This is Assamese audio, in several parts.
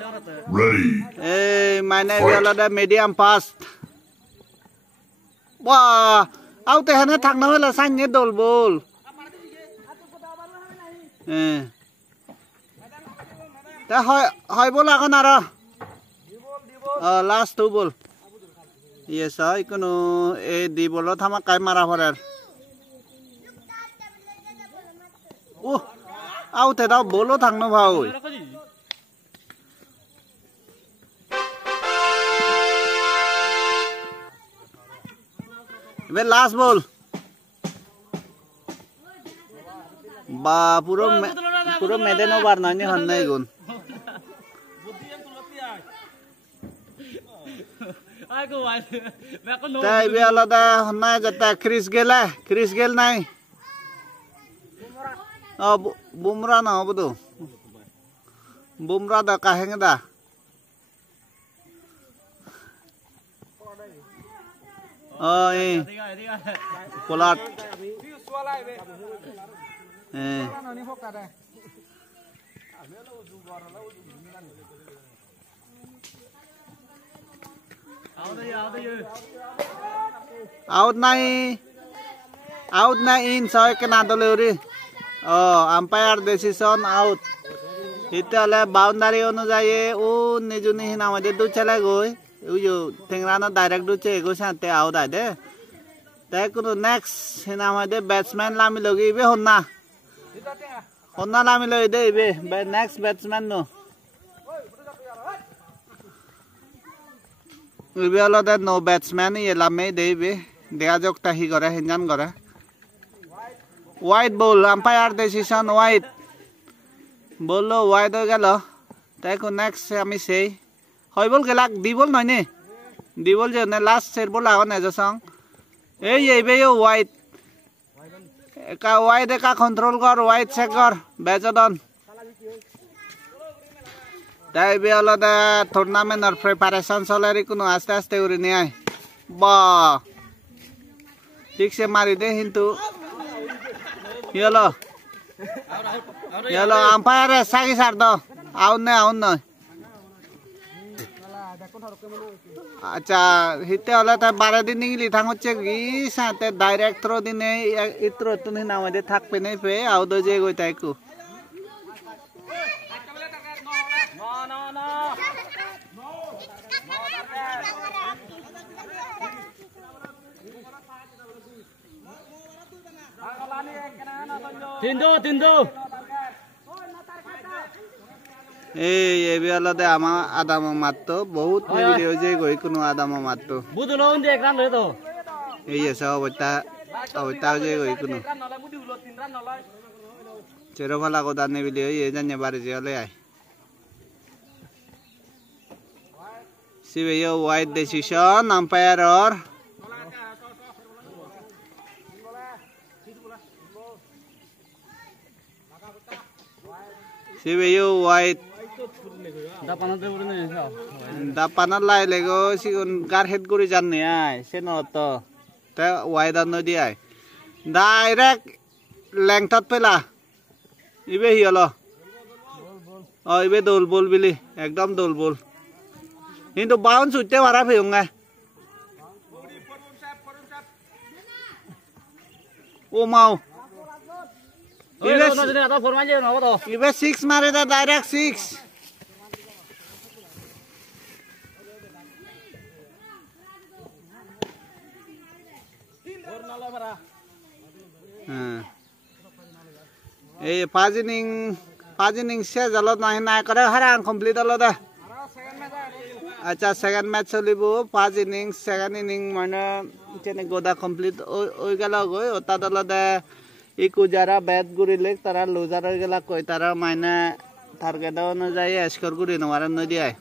Ready. Hey, my name is medium fast. Wow, out there, na thằng nó là xanh nhất đổ bol. Ta hỏi bol là con nào đó? Last two ball. Yes, I can di ball lo thama kai mara horar. Out there, đó ball lo thằng nó vào. Even last ball. Ba puro meden over na ni han nai gun. Tai be alada han nai jata Chris Gale nai. Bumrah na hobo. Bumrah da kahenge da. Polat. Out na in soi kena delivery. Umpire decision out. Itale boundary অনুযায়ী ও নিজুনি হিনা মধ্যে দু চলে গই উজো ঠেংরানো ডাইরেক্ট দু চে গো সাতে আউট আই দে তাই কোনো নেক্সট হিনা মধ্যে ব্যাটসম্যান লামি লগি ইবে হন্না লামি লই দে ইবে নেক্সট ব্যাটসম্যান নো ইবে হলো দে নো ব্যাটসম্যান ই লামে দে ইবে দেখা যাক তা হি করে হিনজান করে white ball umpire decision white বললো ওয়াইড হয়ে গেল তাই নেক্সট আমি সেই হয় বল গেলাক দি বল নয় নে দি বল যে লাস্ট সেট বল আগো নেজ সং এই এইবে ওয়াইড একা ওয়াইড একা কন্ট্রোল কর ওয়াইড চেক কর বেজদন তাই বে হলো দে টুর্নামেন্টর প্রিপারেশন চলে কোনো আস্তে আস্তে উড়ি নিয়ে বা ঠিকসে মারি দে কিন্তু Yalo umpire sagi sardo out na acha hitte hola ta 12 din ningli thang hocche gi sate direct throw dine itro tuni na made thakpe nei pe out je goi tai ku Tindo. ये भी अलग है आमा आदाम मात्तो बहुत वीडियो जे कोई कुनो आदाम मात्तो बुदलो उन देख रहा तो ये सब बता जे कोई कुनो चेरो वाला को दाने वीडियो ये जाने बारे जे ले आए सिवे यो वाइड डिसीजन अंपायर और सिवे यो wide Dapanan lai lego sigun gar head guri janne ai seno to te wide no di ai direct length at pela ibe hiolo ibe dol bol bili ekdom dol bol hindu bounce utte mara pheyunga o mau ibe 6 mare da direct 6 ए पाजिनिंग से जलो ना करे हरां कंप्लीट हलो दा अच्छा सेकंड मैच चलिबो पाजिनिंग सेकंड इनिंग माने चेने गोदा कंप्लीट ओइ गेला गय ओता दलो दे इकु जारा बैट गुरिले तारा लुजार गेला कय तारा माने टारगेट अनुযায়ী स्कोर गुरि नवारा न दियाय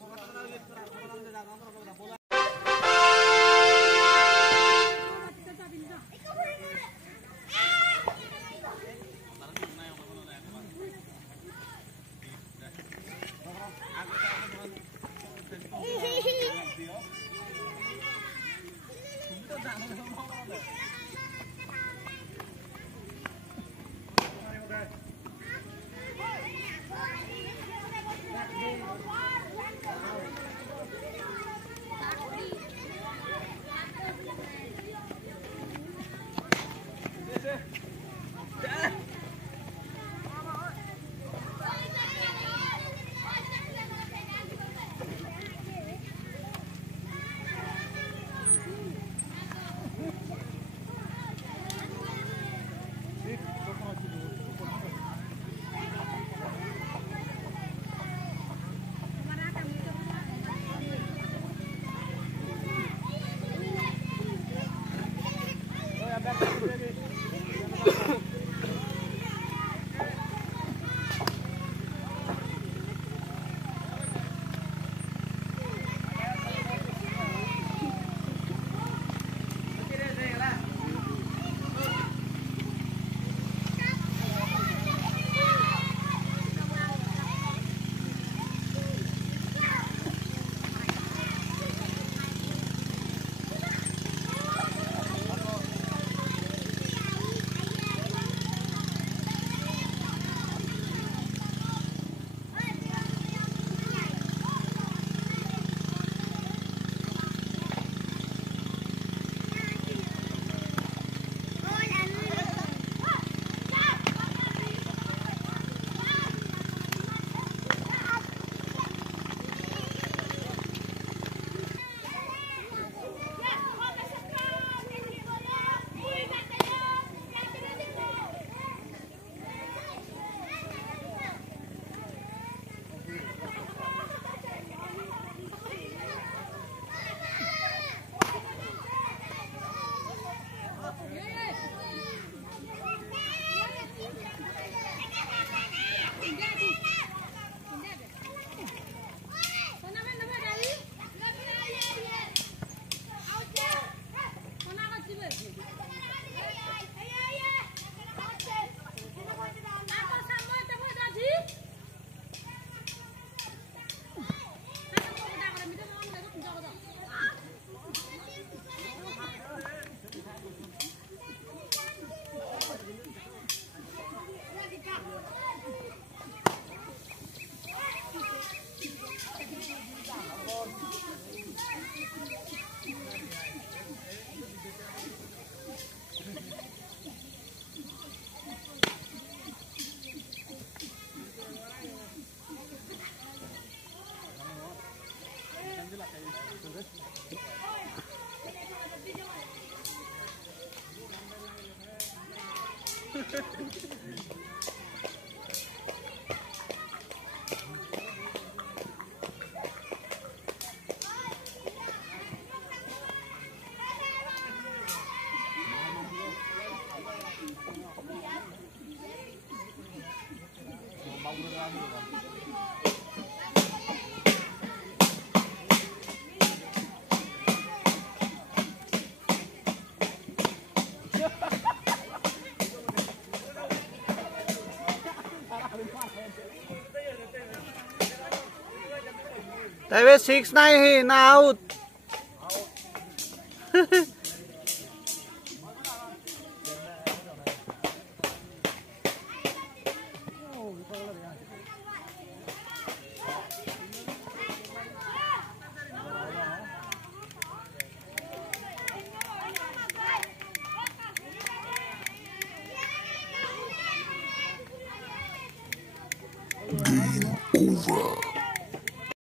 David 6 9 he na out.